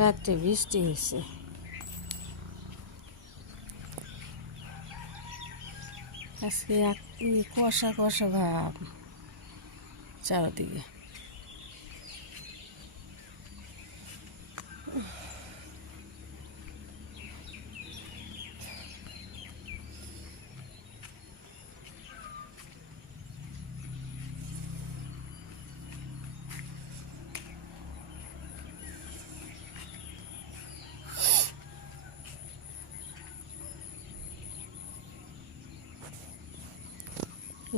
রাত্রে বৃষ্টি হয়েছে। আজকে কুয়াশা কুয়াশা ভাব চারদিকে।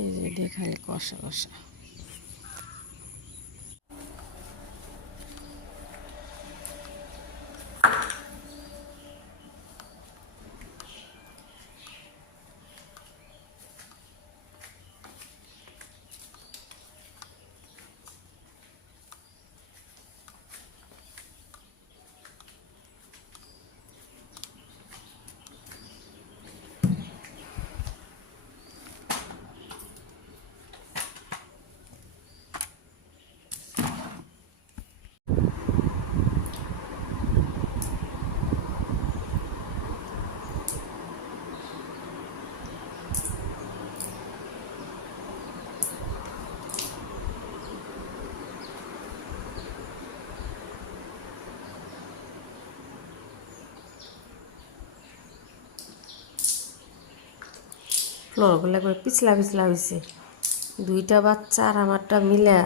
এই যে দেখালে কষা কষা। ফ্লোরগুলো করে পিছলা পিছলা হয়েছে। দুইটা বাচ্চা আর আমারটা মিলে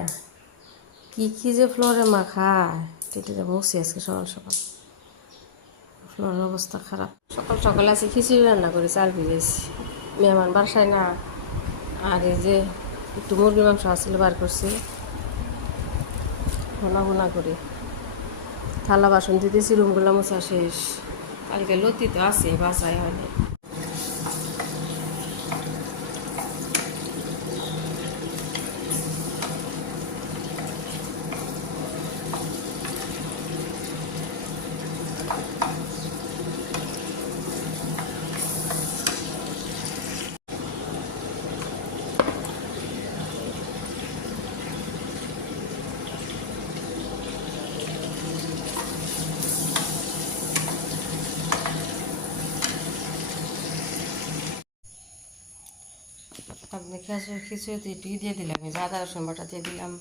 কি কি যে ফ্লোরে মাখায় সেটা বসে আজকে সকাল সকাল। ফ্লোরের অবস্থা খারাপ। সকাল সকালে আছে খিচুড়ি রান্না করে চাল ভিজেছি, মেহমান বাসায় না। আর এই যে একটু মুরগির মাংস আসলে বার করছি, ঘনা ঘনা করে থালা বাসন দিতেছি। রুমগুলো মোছা শেষ। কালকে লতি তো আছে, বাসায় হয়নি। আপনি খিচুড়িতে একটু দিয়ে দিলাম, এই যে আদা রসুন বাটা দিয়ে দিলাম,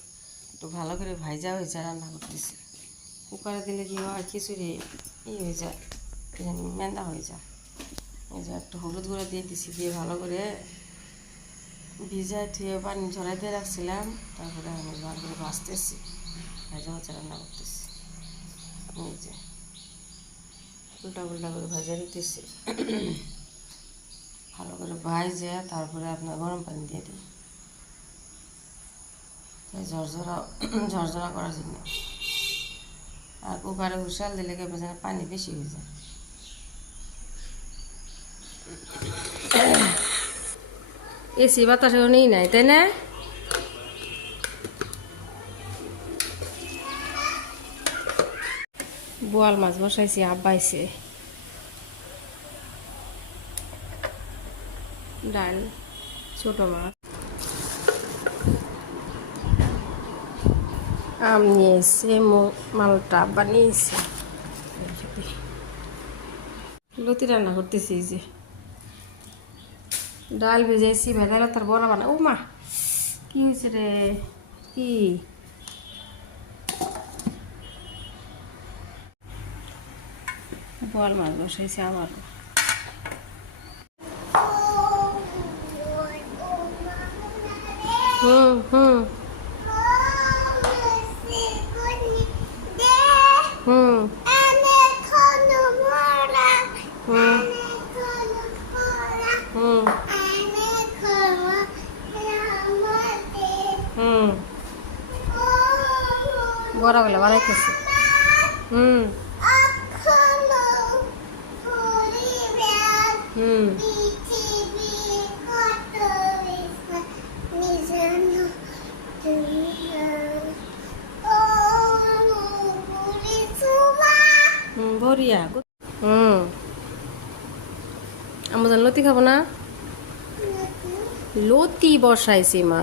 একটু ভালো করে ভাজা হয়েছে রান্না করতেছি। কুকারে দিলে কি হয়, খিচুড়ি হয়ে যায়, মেন্দা হয়ে যায়। এই যে একটু হলুদ গুঁড়ো দিয়ে দিছি, দিয়ে ভালো করে ভিজায় ধুয়ে পানি ঝরাইতে রাখছিলাম। তারপরে আমি ভালো করে ভাজতেছি, ভাজা ভাজা রান্না করতেছি। এই যে উল্টা উল্টা করে ভাজা দিতেছি, ভালো করে ভাজে তারপরে আপনার গরম পানি দিয়ে দিই, ঝরঝরা ঝরঝরা করার জন্য। আর কুকারে হুসাল দিলে কেমন যেন পানি বেশি হয়ে যায়। এসি বাতাসেও নেই নাই, তাই না? বোয়াল মাছ বসাইছি, আব্বাইছে। ডাল, ছোট মাছ, আম নিয়েছে, মালটা আব্বা নিয়েছে। লতি রান্না করতেছি। যে ডাল ভেজাইছি, ভেজাইলে তার বড়া বানা। ও মা, কি হয়েছে রে? কি বোয়াল মাছ বসাইছে আবারও। হুম হুম হুম হুম হুম বড়াগুলো বানাইতেছি। হুম হুম বড়িয়া। হুম আমাদের লতি খাবো না, লতি বসাইছি মা।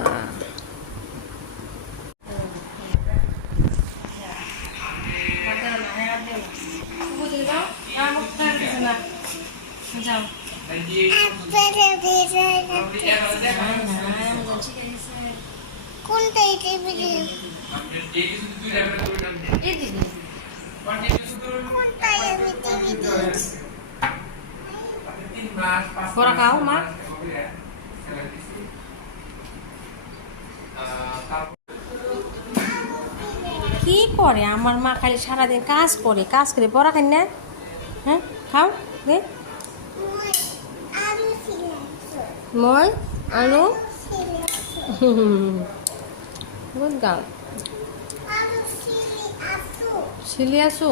যাও কোনটা এটা ভিডিও কোনটা আমি টিভি দেখছি পড়া খাও মা কি করে আমার মা খালি সারাদিন কাজ করে পড়া খাই না হ্যাঁ খাও দে মই আলু সিলেক্ট মই আলু সিলেক্ট গুড গার্ল আলু সিলি আসু চিলি আছো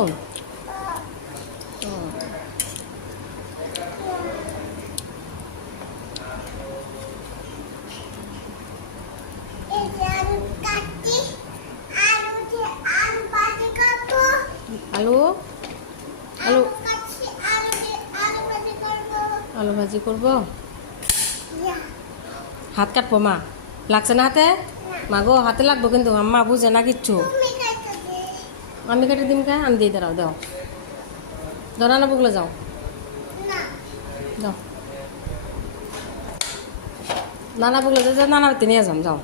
এই যে আলু কাটি আলু দিয়ে আলু ভাজি করবো আলু আলু কাটছি আলু দিয়ে আলু ভাজি করবো আলু ভাজি করবো ইয়া হাত কাটবো মা লাগছে না হাতে মা গো হাতে লাগবো কিন্তু আম্মা বুঝে না কিচ্ছু তুমি কাটতে দে আমি কেটে দিম কে আমি দিয়ে দাঁড়াও দাও দাও রান্না বুকলে যাও না যাও নানা বুকলে যাও নানা বাড়িতে নিয়ে যাও যাও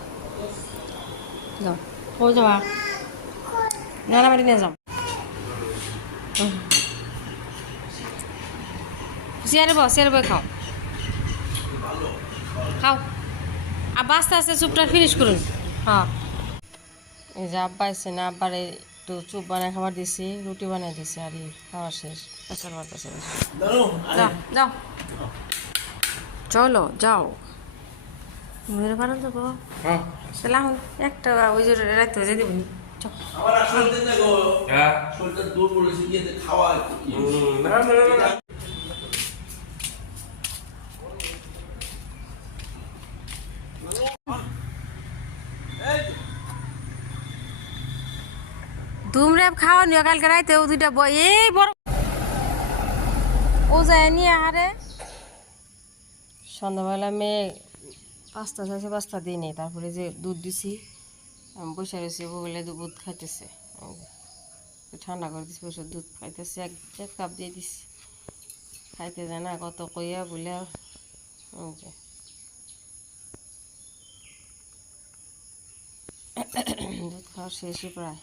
যাও ও যাওয়া নানা বাড়ি নিয়ে যাও চেয়ারে বই খাও খাও আব্বা আস্তে আস্তে চুপটা ফিনিশ করুন হ্যাঁ এই যে আব্বা এসে না আব্বার একটু চুপ বানায় খাবার দিছি রুটি বানিয়ে দিছি আর খাওয়া শেষ পেশার বাড়তেছে যাও যাও চলো যাও মেরে পারেন তো গো তাহলে এখন একটা ওই যে রাখতে হয়ে যাবি চল আমার আসলে দেন না গো শরীরটা দুর্বল হয়েছে গিয়ে খাওয়া একটু কি তোমরা খাওয়া নিও কালকে রাইতে ও দুইটা বই এই বড় ও যায় নিয়ে আহারে সন্ধ্যাবেলা মেয়ে পাঁচটা চাইছে পাঁচটা দিই নেই তারপরে যে দুধ দিছি আমি বসে রয়েছি বলে দুধ খাইতেছে ঠান্ডা করে দিছি বসে দুধ খাইতেছে এক কাপ দিয়ে দিছি খাইতে যায় না কত কইয়া বলে যে দুধ খাওয়া শেষই প্রায়